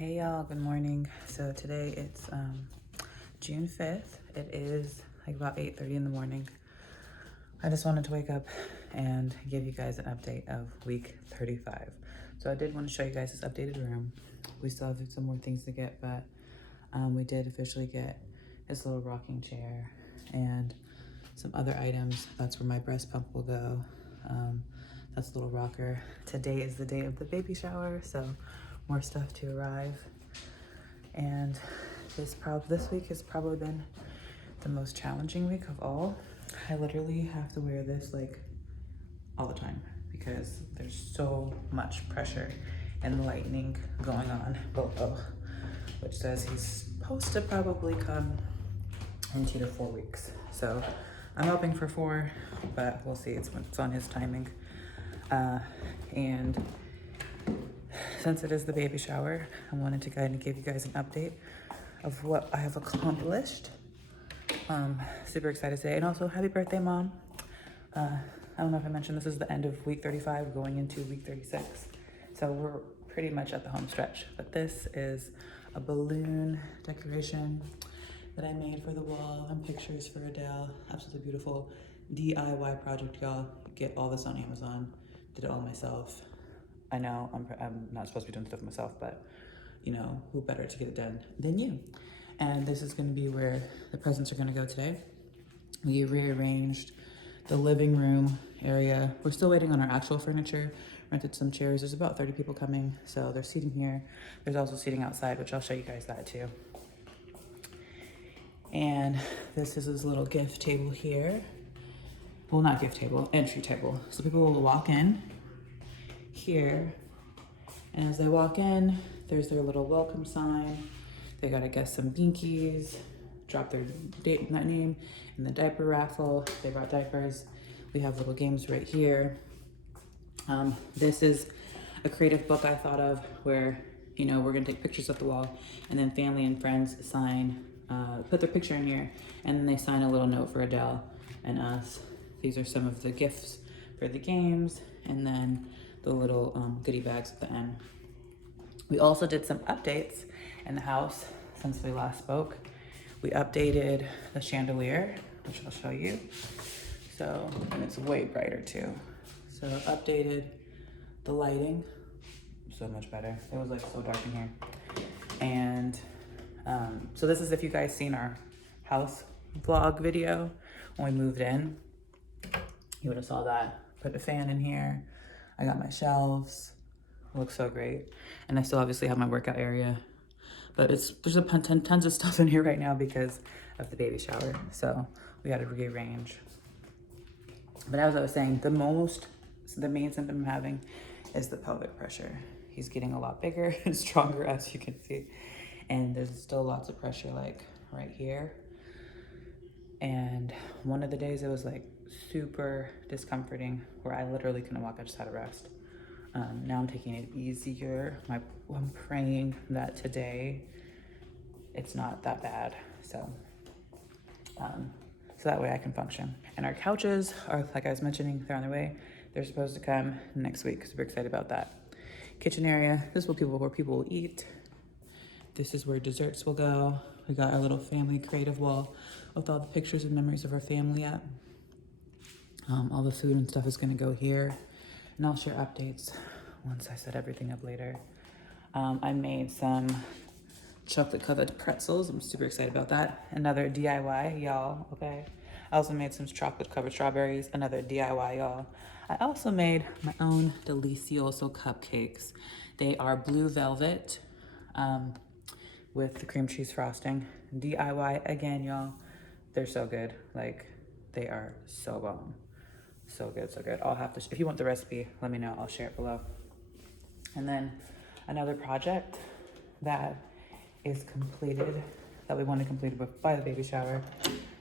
Hey y'all, good morning. So today it's June 5th. It is like about 8:30 in the morning. I just wanted to wake up and give you guys an update of week 35. So I did want to show you guys this updated room. We still have some more things to get, but we did officially get this little rocking chair and some other items. That's where my breast pump will go. That's a little rocker. Today is the day of the baby shower, so more stuff to arrive. And this week has probably been the most challenging week of all. I literally have to wear this like all the time because there's so much pressure and lightning going on below, which says he's supposed to probably come in 2 to 4 weeks. So I'm hoping for 4, but we'll see. It's on his timing. And since it is the baby shower, I wanted to kind of give you guys an update of what I have accomplished. Super excited today. And also, happy birthday, Mom. I don't know if I mentioned this is the end of week 35 going into week 36. So we're pretty much at the home stretch. But this is a balloon decoration that I made for the wall and pictures for Adele. Absolutely beautiful DIY project, y'all. Get all this on Amazon. Did it all myself. I know I'm not supposed to be doing stuff myself, but you know, who better to get it done than you? And this is gonna be where the presents are gonna go today. We rearranged the living room area. We're still waiting on our actual furniture. Rented some chairs. There's about 30 people coming, so there's seating here. There's also seating outside, which I'll show you guys that too. And this is his little gift table here. Well, not gift table, entry table. So people will walk in here, and as they walk in, there's their little welcome sign. They gotta guess some binkies, drop their name in the diaper raffle. They brought diapers. We have little games right here. This is a creative book I thought of where, you know, we're gonna take pictures of the wall and then family and friends sign, put their picture in here, and then they sign a little note for Adele and us. These are some of the gifts for the games, and then the little goodie bags at the end. We also did some updates in the house since we last spoke. We updated the chandelier, which I'll show you. So, and it's way brighter too. So updated the lighting, so much better. It was like so dark in here. And so this is if you guys seen our house vlog video when we moved in, you would have saw that. Put a fan in here. I got my shelves. It looks so great. And I still obviously have my workout area, but there's tons of stuff in here right now because of the baby shower. So we got to rearrange. But as I was saying, the main symptom I'm having is the pelvic pressure. He's getting a lot bigger and stronger, as you can see. And there's still lots of pressure like right here. And one of the days it was like super discomforting where I literally couldn't walk. I just had to rest. Now I'm taking it easier. I'm praying that today it's not that bad. So that way I can function. And our couches are, like I was mentioning, they're on their way. They're supposed to come next week. Super excited about that. Kitchen area, this is where people will eat. This is where desserts will go. We got our little family creative wall with all the pictures and memories of our family at. All the food and stuff is gonna go here. And I'll share updates once I set everything up later. I made some chocolate covered pretzels. I'm super excited about that. Another DIY, y'all, okay? I also made some chocolate covered strawberries, another DIY, y'all. I also made my own Delicioso cupcakes. They are blue velvet with the cream cheese frosting. DIY again, y'all. They're so good. Like, they are so bomb. So good, so good. I'll have to, if you want the recipe, let me know. I'll share it below. And then another project that is completed, that we want to complete by the baby shower.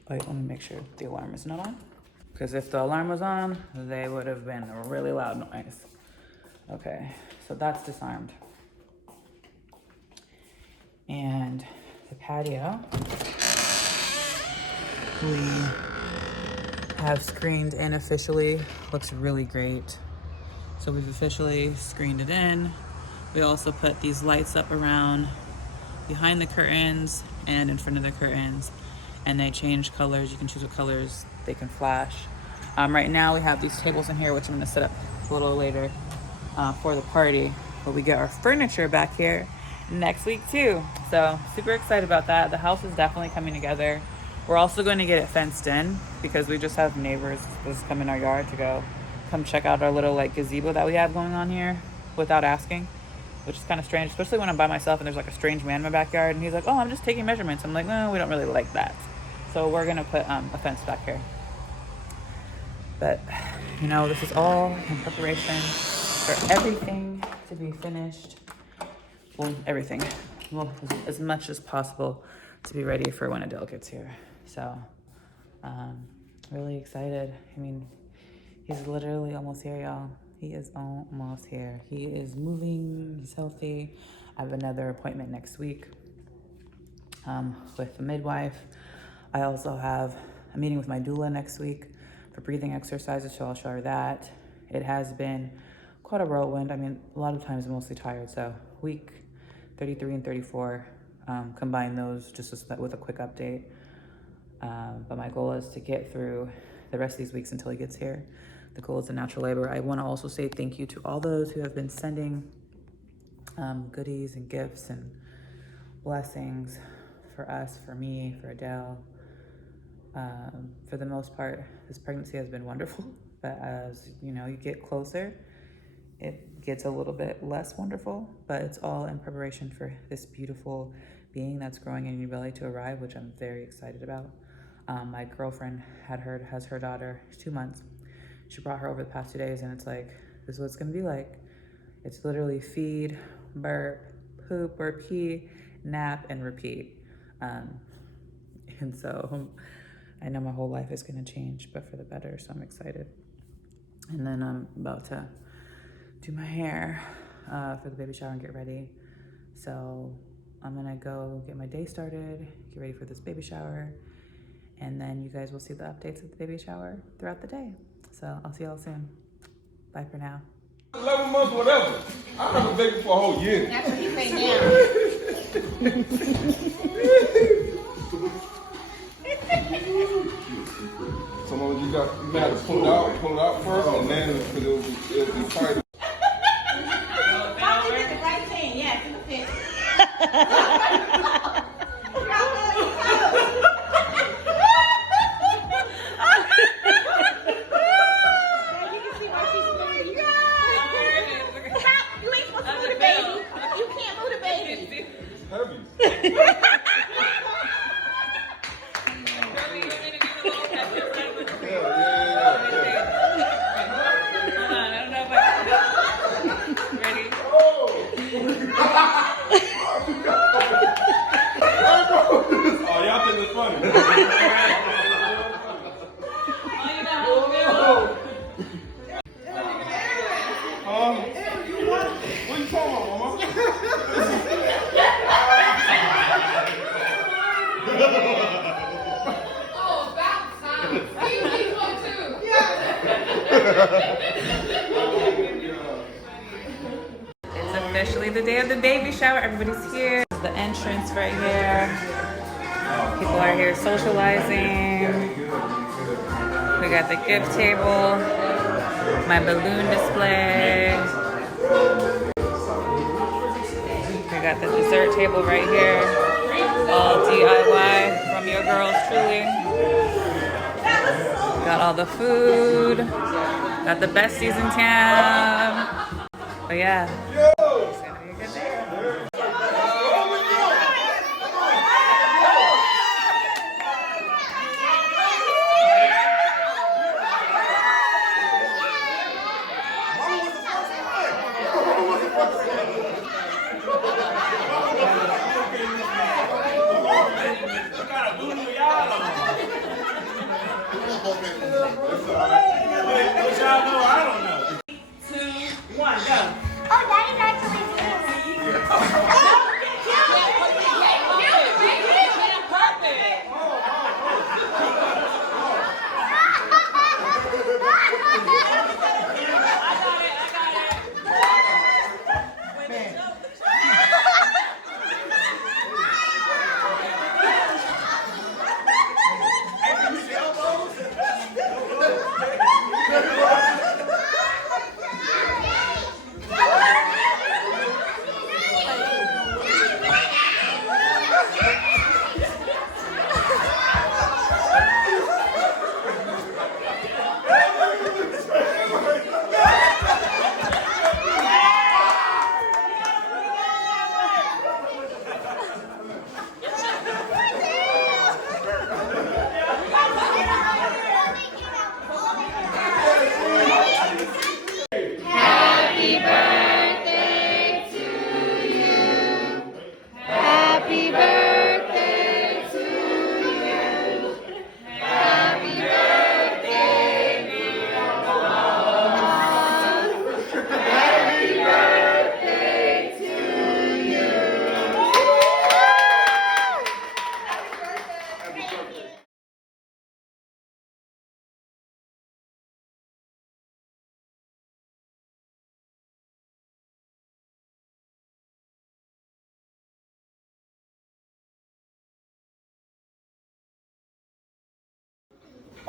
Wait, let me make sure the alarm is not on. Because if the alarm was on, they would have been a really loud noise. Okay, so that's disarmed. And the patio, we have screened in officially. Looks really great. So we've officially screened it in. We also put these lights up around behind the curtains and in front of the curtains, and they change colors. You can choose what colors they can flash. Right now we have these tables in here, which I'm gonna set up a little later for the party, but we get our furniture back here next week too. So super excited about that. The house is definitely coming together. We're also going to get it fenced in because we just have neighbors just come in our yard to come check out our little like gazebo that we have going on here without asking, which is kind of strange, especially when I'm by myself and there's like a strange man in my backyard and he's like, oh, I'm just taking measurements. I'm like, no, we don't really like that. So we're gonna put a fence back here. But you know, this is all in preparation for everything to be finished. Well, everything. Well, as much as possible to be ready for when Adele gets here. So, really excited. I mean, he's literally almost here, y'all. He is almost here. He is moving, he's healthy. I have another appointment next week with the midwife. I also have a meeting with my doula next week for breathing exercises, so I'll show her that. It has been quite a whirlwind. I mean, a lot of times I'm mostly tired, so week 33 and 34, combine those just with a quick update. But my goal is to get through the rest of these weeks until he gets here. The goal is a natural labor. I want to also say thank you to all those who have been sending goodies and gifts and blessings for us, for me, for Adele. For the most part, this pregnancy has been wonderful, but as you know, you get closer, it gets a little bit less wonderful, but it's all in preparation for this beautiful being that's growing in your belly to arrive, which I'm very excited about. My girlfriend has her daughter, 2 months. She brought her over the past 2 days, and it's like, this is what it's gonna be like. It's literally feed, burp, poop or pee, nap, and repeat. And so I know my whole life is gonna change, but for the better, so I'm excited. And then I'm about to do my hair for the baby shower and get ready. So I'm gonna go get my day started, get ready for this baby shower, and then you guys will see the updates of the baby shower throughout the day. So I'll see y'all soon. Bye for now. 11 months, whatever. I have a baby for a whole year. That's what he say now. Some of you got to pull it out first, and then it'll be tight. Probably did the right thing. Yeah, do the fit. It's officially the day of the baby shower. Everybody's here. The entrance right here. People are here socializing. We got the gift table, my balloon display. We got the dessert table right here. All DIY from your girls truly. Got all the food. Got the besties in town. But yeah, it's gonna be a good day.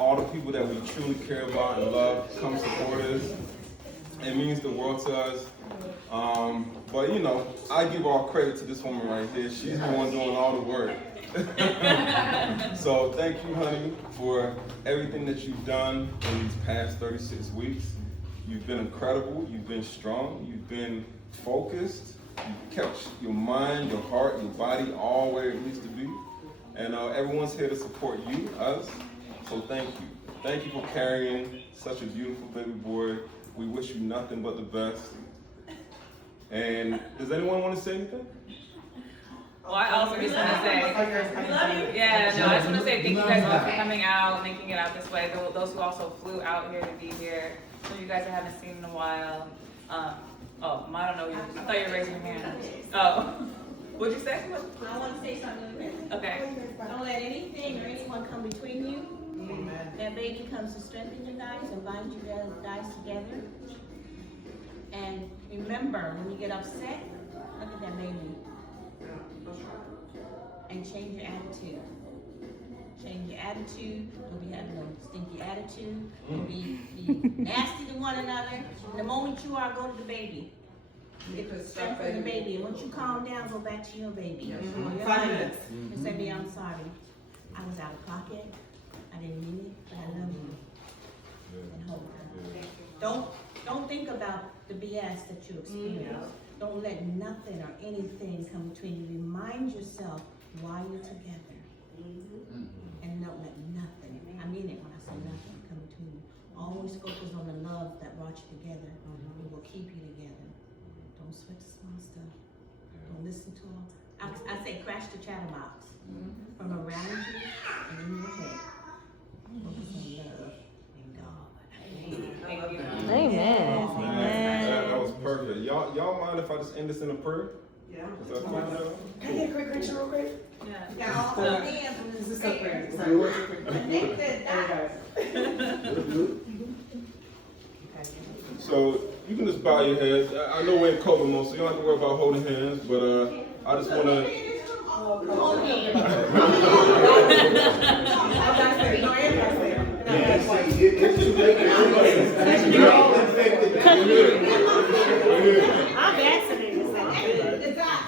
all the people that we truly care about and love come support us. It means the world to us. But you know, I give all credit to this woman right here. She's the one doing all the work. So thank you, honey, for everything that you've done in these past 36 weeks. You've been incredible. You've been strong. You've been focused. You've kept your mind, your heart, your body all where it needs to be. And everyone's here to support you, us. So thank you. Thank you for carrying such a beautiful baby boy. We wish you nothing but the best. And does anyone want to say anything? Well, I also just want to say, yeah, no, I just want to say thank you guys all for coming out, making it out this way. Those who also flew out here to be here. Some of you guys I haven't seen in a while. Oh, I don't know you. I thought you were raising your hand. Oh, what'd you say? I want to say something. Okay. Don't let anything or anyone come between you. That baby comes to strengthen you guys and bind you guys together. And remember, when you get upset, look at that baby. And change your attitude. Change your attitude. Don't be having no stinky attitude. Don't be nasty to one another. The moment you are, go to the baby. Get the strength from the baby. And once you calm down, go back to your baby. Or 5 minutes. And say, "Me, I'm sorry. I was out of pocket. I didn't mean it, but I love you." And hold her. Don't think about the BS that you experience. Don't let nothing or anything come between you. Remind yourself why you're together. And don't let nothing, I mean it when I say nothing, come between you. Always focus on the love that brought you together. It will keep you together. Don't sweat the small stuff. Don't listen to them. I say crash the chatterbox. From around you and in your head. Focus on love and God. Thank you. Man, that was perfect. Y'all mind if I just end this in a prayer? Yeah. Is that cool, y'all? Can I get a quick picture real quick? Yeah. Now all the hands on This the is so stairs. pretty. Connected dots. So you can just bow your heads. I know we're in COVID mode, so you don't have to worry about holding hands. But I just want to. Hold hands. I'm vaccinated. The dots.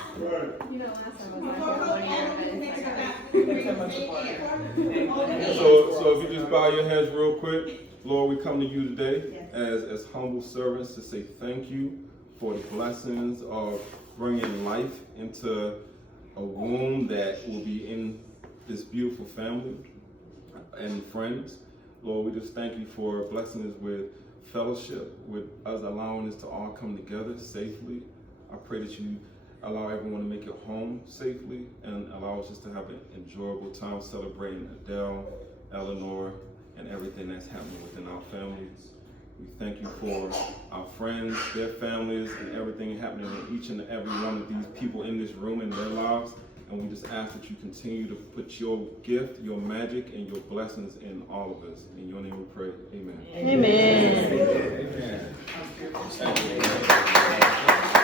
You know, last time I was So if you just bow your heads real quick, Lord, we come to you today as humble servants to say thank you for the blessings of bringing life into a womb that will be in this beautiful family and friends. Lord, we just thank you for blessing us with fellowship, with us allowing us to all come together safely. I pray that you allow everyone to make it home safely and allow us just to have an enjoyable time celebrating Adele, Eleanor, and everything that's happening within our families. We thank you for our friends, their families, and everything happening in each and every one of these people in this room and their lives. And we just ask that you continue to put your gift, your magic, and your blessings in all of us. In your name we pray. Amen. Amen. Amen. Amen.